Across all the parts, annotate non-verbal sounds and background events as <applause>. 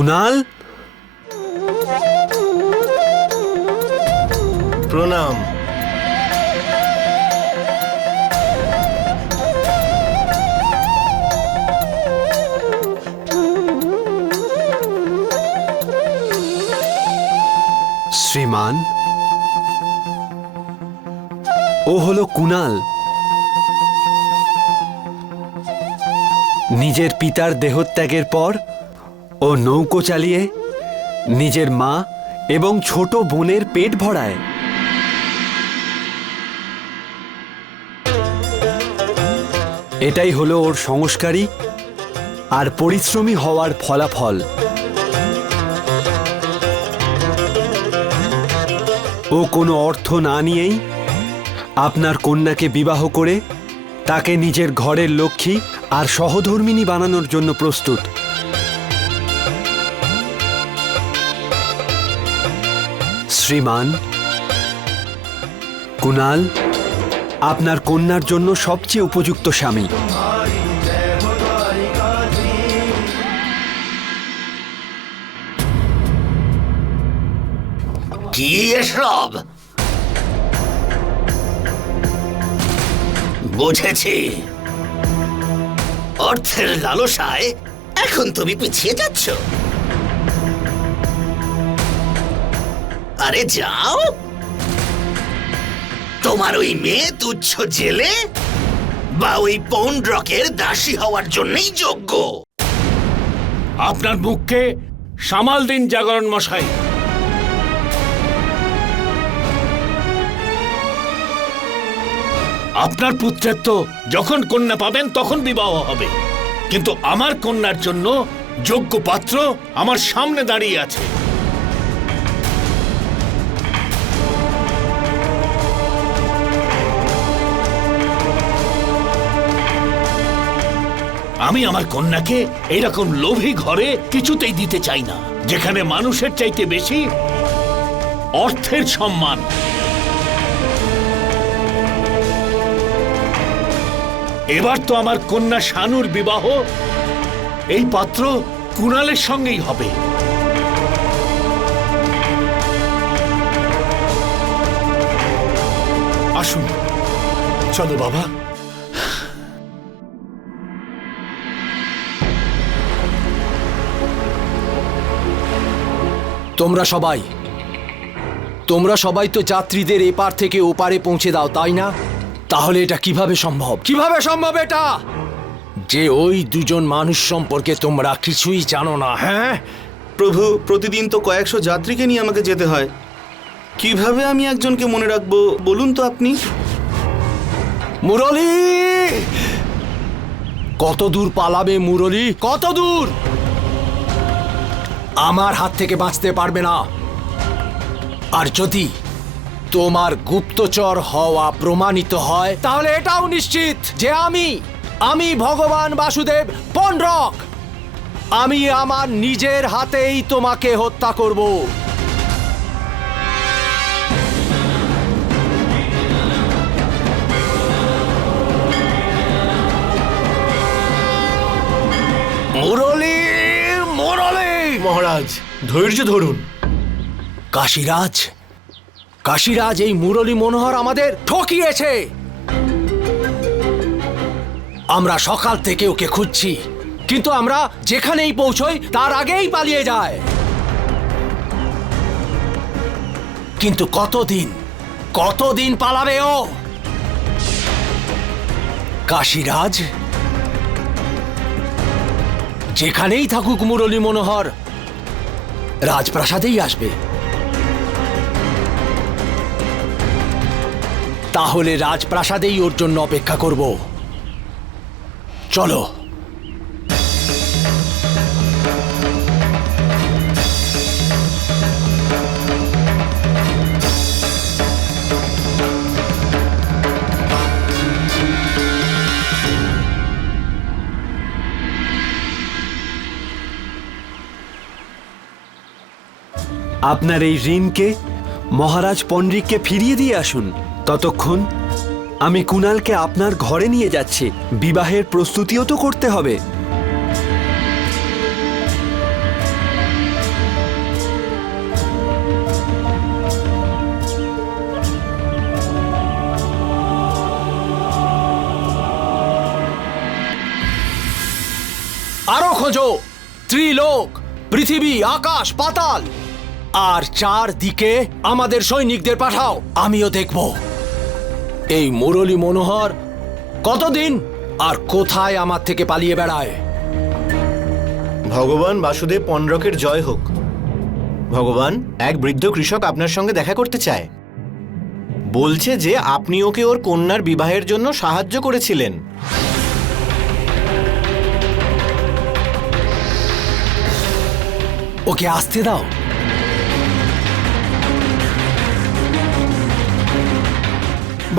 কুনাল? প্রণাম। শ্রীমান? ও হলো কুনাল। নিজের পিতার দেহত্যাগের পর ও নৌকো চালিয়ে নিজের মা এবং ছোট বোনের পেট ভরায়। এটাই হলো ওর সংস্কারী আর পরিশ্রমী হওয়ার ফলাফল। ও কোনো অর্থ না নিয়েই আপনার কন্যাকে বিবাহ করে তাকে নিজের ঘরের লক্ষ্মী আর সহধর্মিনী বানানোর জন্য প্রস্তুত। শ্রীমান। কুনাল আপনার কন্যার জন্য সবচেয়ে উপযুক্ত স্বামী। কি এসব বুঝেছি। অর্থের লালসায় এখন তুমি পিছিয়ে যাচ্ছ। আরে যাও। তোমার ওই মেয়ে তুচ্ছ জেলে বা ওই পৌন্ড রকের দাসী হওয়ার জন্যই যোগ্য। আপনার মুখকে সামাল দিন জাগরণ মশাই। আপনার পুত্রের তো যখন কন্যা পাবেন তখন বিবাহ হবে। কিন্তু আমার কন্যার জন্য যোগ্য পাত্র আমার সামনে দাঁড়িয়ে আছে। আমি আমার কন্যাকে এইরকম লোভী ঘরে কিছুতেই দিতে চাই না, যেখানে মানুষের চাইতে বেশি অর্থের সম্মান। এবার তো আমার কন্যা শানুর বিবাহ এই পাত্র কুণালের সঙ্গেই হবে। আসুন, চলো বাবা। তোমরা সবাই। তোমরা সবাই তো যাত্রীদের এপার থেকে ওপারে পৌঁছে দাও তাই না? তাহলে এটা কীভাবে সম্ভব? কীভাবে সম্ভব এটা? যে ওই দুজন মানুষ সম্পর্কে তোমরা কিছুই জানো না হ্যাঁ? প্রভু প্রতিদিন তো কয়েকশো যাত্রীকে নিয়ে আমাকে যেতে হয়। কীভাবে আমি একজনকে মনে রাখব বলুন তো আপনি? মুরলি! কত দূর পালাবে মুরলি? কত দূর? আমার হাত থেকে বাঁচতে পারবে না। আর যদি তোমার গুপ্তচর হওয়া প্রমাণিত হয়, তাহলে এটাও নিশ্চিত যে আমি আমি ভগবান বাসুদেব পন্ডরক আমি আমার নিজের হাতেই তোমাকে হত্যা করব। মুরলি মহারাজ ধৈর্য ধরুন। কাশিরাজ? কাশিরাজ, এই মুরলী মনোহর আমাদের ঠকিয়েছে। আমরা সকাল থেকে ওকে খুঁজছি, কিন্তু আমরা যেখানেই পৌঁছই, তার আগেই পালিয়ে যায়। কিন্তু কতদিন কতদিন পালাবে ও? কাশিরাজ? যেখানেই থাকুক মুরলী মনোহর রাজপ্রাসাদেই আসবে। তাহলে রাজপ্রাসাদেই ওর জন্য অপেক্ষা করব। চলো। আপনার এই ঋণকে মহারাজ পণ্ডিতকে ফিরিয়ে দিয়ে আসুন। ততক্ষণ আমি কুনালকে আপনার ঘরে নিয়ে যাচ্ছি। বিবাহের প্রস্তুতিও তো করতে হবে। আরও খোঁজো। ত্রিলোক, পৃথিবী, আকাশ, পাতাল। আর চারদিকে আমাদের সৈনিকদের পাঠাও আমিও দেখব। এই মুরলী মনোহর কতদিন আর কোথায় আমার থেকে পালিয়ে বেড়ায়? ভগবান বাসুদেব পনরকের জয় হোক। ভগবান এক বৃদ্ধ কৃষক আপনার সঙ্গে দেখা করতে চায়। বলছে যে আপনি ওকে ওর কন্যার বিবাহের জন্য সাহায্য করেছিলেন। ওকে আসতে দাও।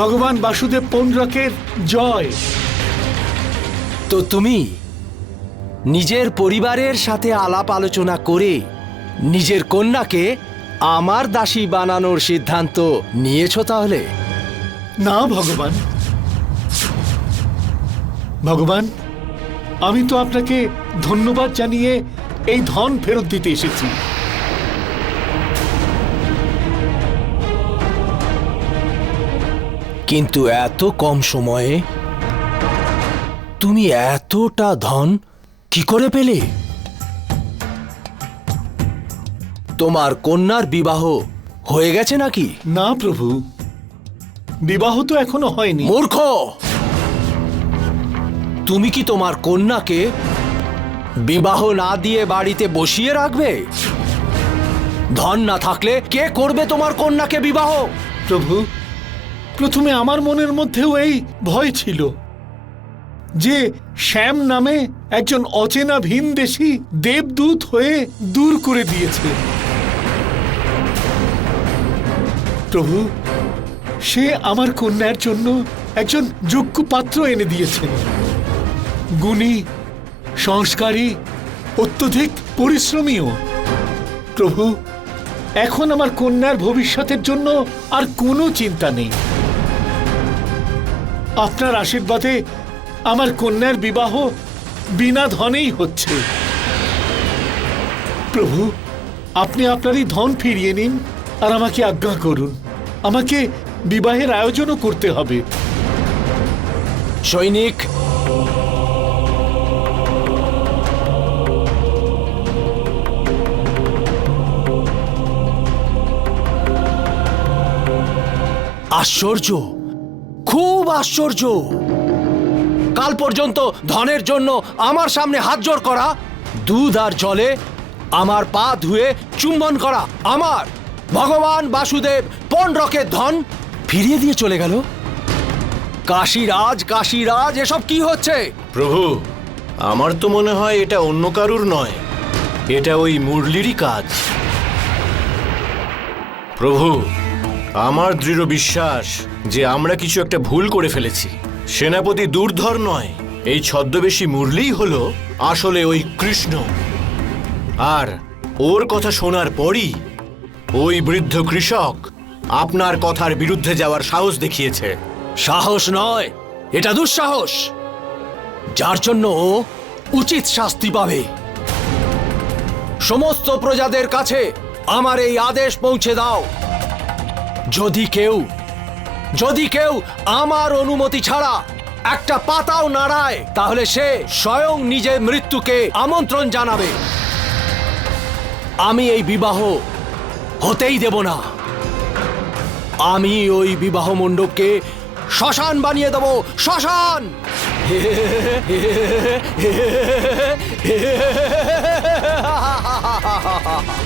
ভগবান বাসুদেব পৌণ্ড্রকের জয়। তো তুমি নিজের পরিবারের সাথে আলাপ আলোচনা করে নিজের কন্যাকে আমার দাসী বানানোর সিদ্ধান্ত নিয়েছো তাহলে? না ভগবান। ভগবান আমি তো আপনাকে ধন্যবাদ জানিয়ে এই ধন ফেরত দিতে এসেছি। কিন্তু এত কম সময়ে? তুমি এতটা ধন কি করে পেলে? তোমার কন্যার বিবাহ হয়ে গেছে নাকি? না প্রভু। বিবাহ তো এখনও হয়নি। মূর্খ! তুমি কি তোমার কন্যাকে বিবাহ না দিয়ে বাড়িতে বসিয়ে রাখবে? ধন না থাকলে কে করবে তোমার কন্যাকে বিবাহ? প্রভু প্রথমে আমার মনের মধ্যেও এই ভয় ছিল যে শ্যাম নামে একজন অচেনা ভিনদেশী দেবদূত হয়ে দূর করে দিয়েছে। প্রভু, সে আমার কন্যার জন্য একজন যোগ্য পাত্র এনে দিয়েছেন। গুণী, সংস্কারী, অত্যধিক পরিশ্রমীও। প্রভু, এখন আমার কন্যার ভবিষ্যতের জন্য আর কোনো চিন্তা নেই। আপনার আশীর্বাদে আমার কন্যার বিবাহ বিনা ধনেই হচ্ছে। প্রভু, আপনি আপনারই ধন ফিরিয়ে নিন আর আমাকে আজ্ঞা করুন। আমাকে বিবাহের আয়োজনও করতে হবে। সৈনিক। আশ্চর্য! খুব আশ্চর্য। কাল পর্যন্ত ধনের জন্য আমার সামনে হাত জোড় করা, দুধ আর জলে আমার পা ধুয়ে চুম্বন করা আমার। ভগবান বাসুদেব পন রকের ধন ফিরিয়ে দিয়ে চলে গেল? কাশীরাজ কাশীরাজ, এসব কি হচ্ছে? প্রভু, আমার তো মনে হয় এটা অন্য কারুর নয়। এটা ওই মুরলিরই কাজ। প্রভু, আমার দৃঢ় বিশ্বাস যে আমরা কিছু একটা ভুল করে ফেলেছি। সেনাপতি দূরধর নয়, এই ছদ্মবেশী মুরলিই হলো আসলে ওই কৃষ্ণ। আর ওর কথা শোনার পরই ওই বৃদ্ধ কৃষক আপনার কথার বিরুদ্ধে যাওয়ার সাহস দেখিয়েছে। সাহস নয়, এটা দুঃসাহস। যার জন্য ও উচিত শাস্তি পাবে। সমস্ত প্রজাদের কাছে আমার এই আদেশ পৌঁছে দাও। যদি কেউ যদি কেউ আমার অনুমতি ছাড়া একটা পাতাও নাড়ায় তাহলে সে স্বয়ং নিজের মৃত্যুকে আমন্ত্রণ জানাবে। আমি এই বিবাহ হতেই দেব না। আমি ওই বিবাহ মণ্ডপকে শ্মশান বানিয়ে দেব, শ্মশান! <laughs>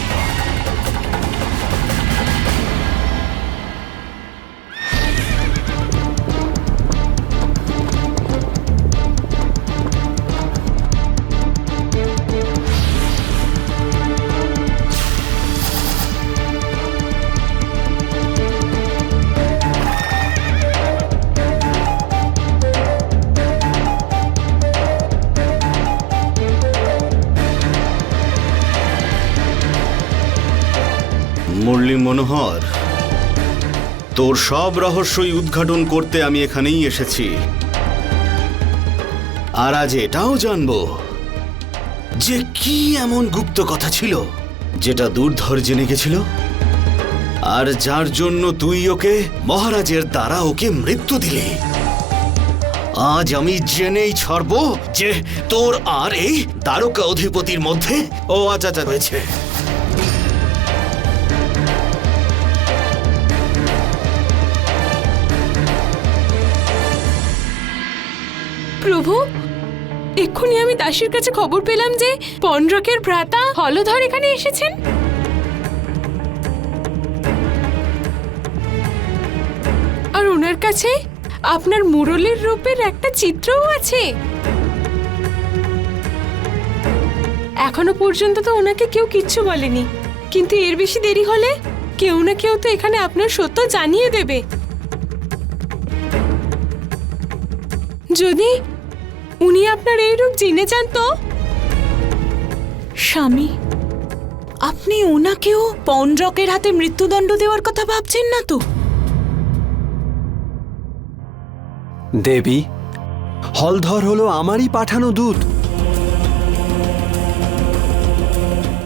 মুরলী মনোহর, তোর সব রহস্যই উদ্ঘাটন করতে আমি এখানেই এসেছি। আর আজ এটাও জানব যে কি এমন গুপ্ত কথা ছিল যেটা দূরধর জেনে গেছিল। আর যার জন্য তুই ওকে, মহারাজের দ্বারা ওকে মৃত্যু দিলি। আজ আমি জেনেই ছাড়ব যে তোর আর এই দ্বারকা অধিপতির মধ্যে ও আচ্ছা রয়েছে। প্রভু, এক্ষুনি আমি দাসীর কাছে খবর পেলাম যে পন্ড্রকের ভ্রাতা হলধর এখানে এসেছেন। আর ওনার কাছে আপনার মুরলের রূপের একটা চিত্রও আছে। এখনও পর্যন্ত তো ওনাকে কেউ কিচ্ছু বলেনি। কিন্তু এর বেশি দেরি হলে কেউ না কেউ তো এখানে আপনার সত্য জানিয়ে দেবে। যদি উনি আপনার এই রূপ জেনে যান তো? স্বামী আপনি ওনাকেও পন্ড্রকের হাতে মৃত্যুদণ্ড দেওয়ার কথা ভাবছেন না তো? দেবী হলধর হলো আমারই পাঠানো দূত।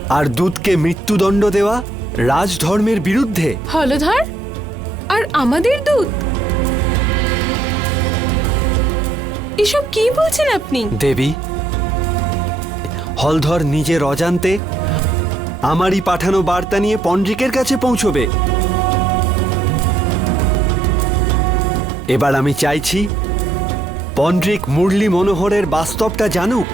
আর দূতকে মৃত্যুদণ্ড দেওয়া রাজধর্মের বিরুদ্ধে। হলধর আর আমাদের দূত? এসব কি বলছেন আপনি? দেবী, হলধর নিজের অজান্তে আমারই পাঠানো বার্তা নিয়ে পন্ডিকের কাছে পৌঁছবে। এবার আমি চাইছি পন্ড্রিক মুরলি মনোহরের বাস্তবটা জানুক।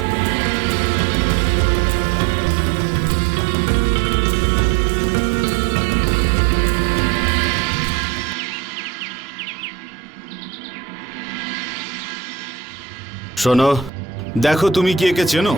শোনো দেখো তুমি কি একে চেনো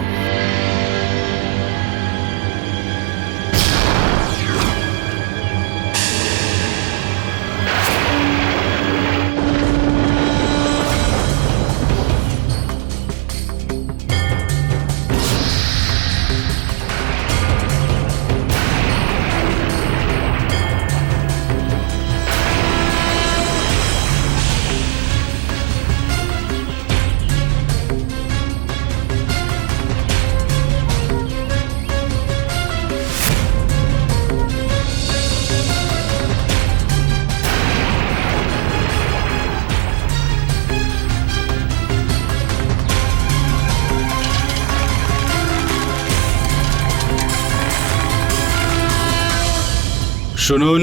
শুনুন,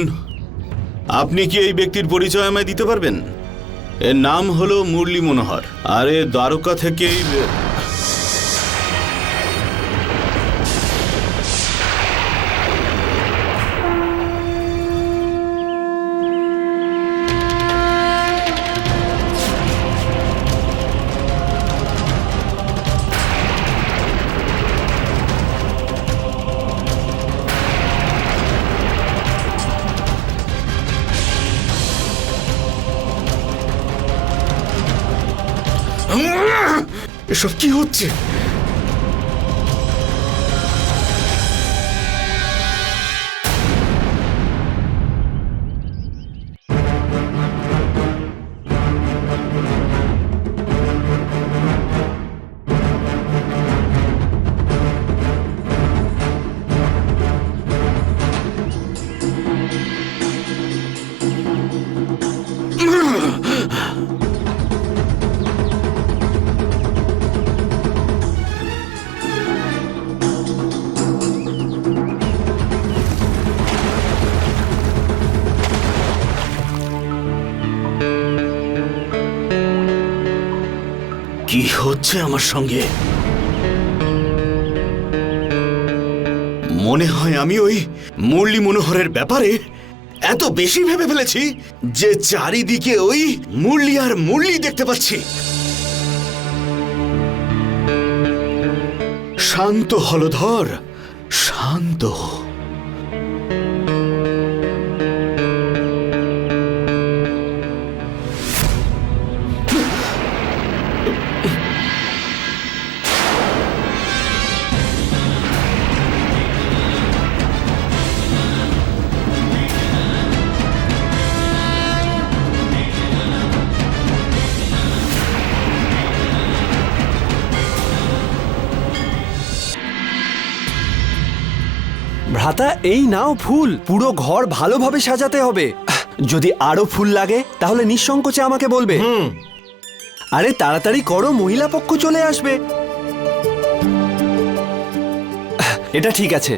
আপনি কি এই ব্যক্তির পরিচয় আমায় দিতে পারবেন? এর নাম হলো মুরলী মনোহর আর এ দ্বারকা থেকে এসব কি হচ্ছে? হচ্ছে আমার সঙ্গে। মনে হয় আমি ওই মুরলি মনোহরের ব্যাপারে এত বেশি ভেবে ফেলেছি যে চারিদিকে ওই মুরলি আর মুরলি দেখতে পাচ্ছি। শান্ত হলধর শান্ত। এই নাও ফুল। পুরো ঘর ভালোভাবে সাজাতে হবে। যদি আরও ফুল লাগে তাহলে নিঃসংকোচে আমাকে বলবে। আরে তাড়াতাড়ি করো মহিলা পক্ষ চলে আসবে। এটা ঠিক আছে।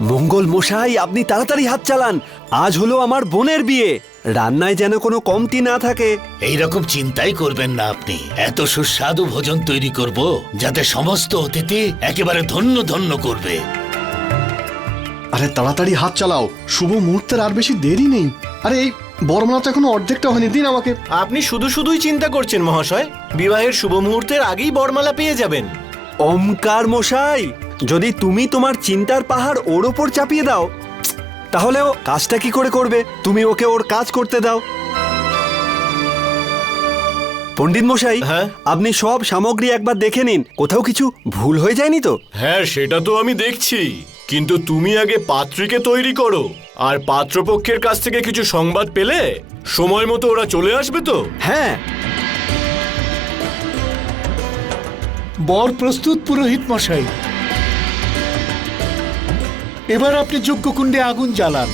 মঙ্গল মশাই আপনি তাড়াতাড়ি হাত চালান। আজ হলো আমার বোনের বিয়ে। রান্নায় যেন কোনো কমতি না থাকে। এইরকম চিন্তাই করবেন না আপনি। এত সুস্বাদু ভোজন তৈরি করব যাতে সমস্ত অতিথি একেবারে ধন্য ধন্য করবে। আরে তাড়াতাড়ি হাত চালাও শুভ মুহূর্তের আর বেশি দেরি নেই। আরে এই বর্মনা তো এখনও অর্ধেকটা হয়নি দিন আমাকে। আপনি শুধু শুধুই চিন্তা করছেন মহাশয়। বিবাহের শুভ মুহূর্তের আগেই বরমালা পেয়ে যাবেন। ওমকার মশাই যদি তুমি তোমার চিন্তার পাহাড় ওর ওপর চাপিয়ে দাও তাহলে ও কাজটা কি করে করবে? তুমি ওকে ওর কাজ করতে দাও। পণ্ডিত মশাই হ্যাঁ? আপনি সব সামগ্রী একবার দেখে নিন। কোথাও কিছু ভুল হয়ে যায়নি তো? হ্যাঁ সেটা তো আমি দেখছি। কিন্তু তুমি আগে পাত্রীকে তৈরি করো। আর পাত্রপক্ষের কাছ থেকে কিছু সংবাদ পেলে সময় মতো ওরা চলে আসবে তো? হ্যাঁ। বর প্রস্তুত পুরোহিত মশাই। এবার আপনি যজ্ঞকুণ্ডে আগুন জ্বালান।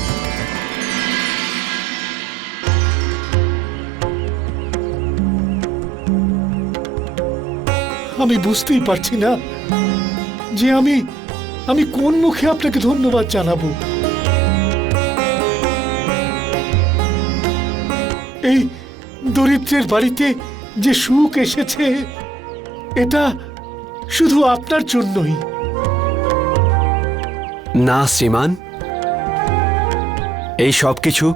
আমি বুঝতেই পারছি না যে আমি আমি কোন মুখে আপনাকে ধন্যবাদ জানাব। এই দরিদ্রের বাড়িতে যে সুখ এসেছে, এটা শুধু আপনার জন্যই। না, শ্রীমান। এই সব কিছু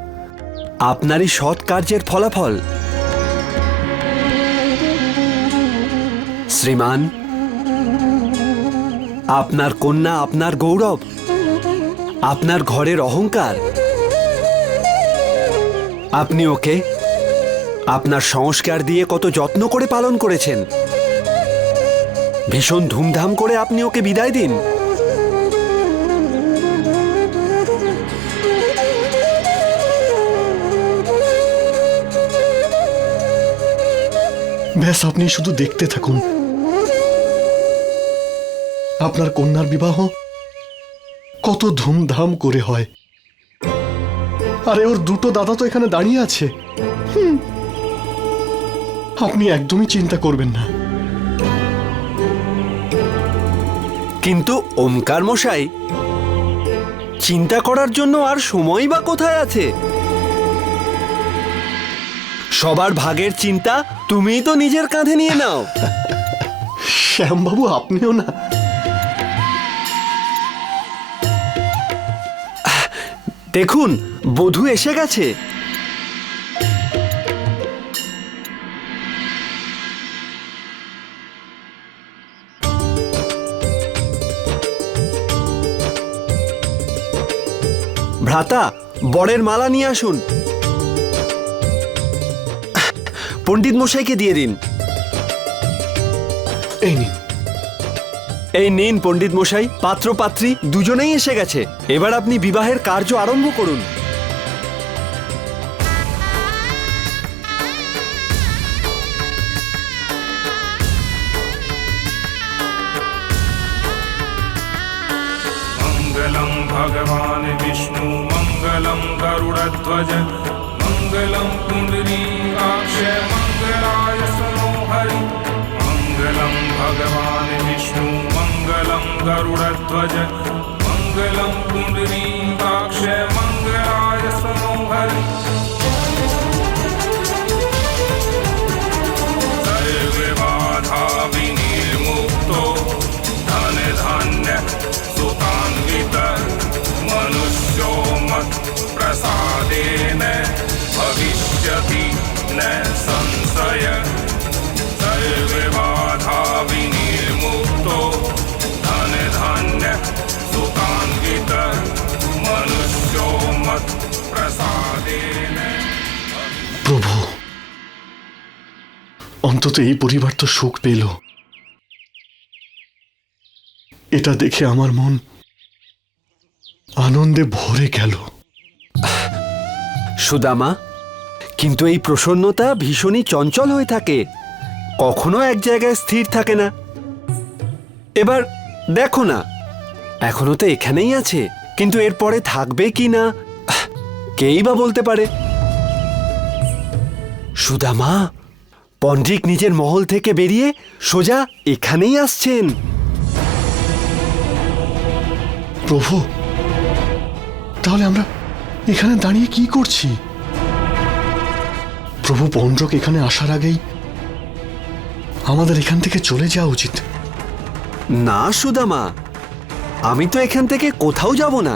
আপনারই সৎ কার্যের ফলাফল। শ্রীমান, আপনার কন্যা আপনার গৌরব, আপনার ঘরের অহংকার। আপনি ওকে আপনার সংস্কার দিয়ে কত যত্ন করে পালন করেছেন। ভীষণ ধুমধাম করে আপনি ওকে বিদায় দিন। ব্যাস, আপনি শুধু দেখতে থাকুন। আপনার কন্যার বিবাহ কত ধুমধাম করে হয়। আরে, ওর দুটো দাদা তো এখানে দাঁড়িয়ে আছে। আপনি একদমই চিন্তা করবেন না। কিন্তু ওমকার মশাই, চিন্তা করার জন্য আর সময় বা কোথায় আছে? সবার ভাগের চিন্তা তুমিই তো নিজের কাঁধে নিয়ে নাও। শ্যামবাবু আপনিও না। দেখুন বধূ এসে গেছে। ভ্রাতা বরের মালা নিয়ে আসুন। পণ্ডিত মশাইকে দিয়ে দিন। এই নিন। এই নিন পণ্ডিত মশাই পাত্র পাত্রী দুজনেই এসে গেছে। এবার আপনি বিবাহের কার্য আরম্ভ করুন। भगवान् विष्णु मङ्गलं गरुडध्वज। मङ्गलं पुण्डरीकाक्ष मङ्गलाय मनोहरि। सर्वबाधा धन धान्य सुतान्वित मनुष्यो मत् प्रसादेन भविष्यति न संशय। सर्वबाधा विनिर्मुक्तो धान्य सुतान्वित मनुष्यो मत् प्रसादेन প্রভু অন্তত এই পরিবার তো সুখ পেল এটা দেখে আমার মন আনন্দে ভরে গেল সুদামা কিন্তু এই প্রসন্নতা ভীষণই চঞ্চল হয়ে থাকে কখনো এক জায়গায় স্থির থাকে না এবার দেখো না এখনও তো এখানেই আছে। কিন্তু এরপরে থাকবে কি না? কেই বা বলতে পারে? সুদামা পন্ডিক নিজের মহল থেকে বেরিয়ে সোজা এখানেই আসছেন। প্রভু তাহলে আমরা এখানে দাঁড়িয়ে কি করছি? প্রভু পণ্ডক এখানে আসার আগেই আমাদের এখান থেকে চলে যাওয়া উচিত। না সুদামা। আমি তো এখান থেকে কোথাও যাব না।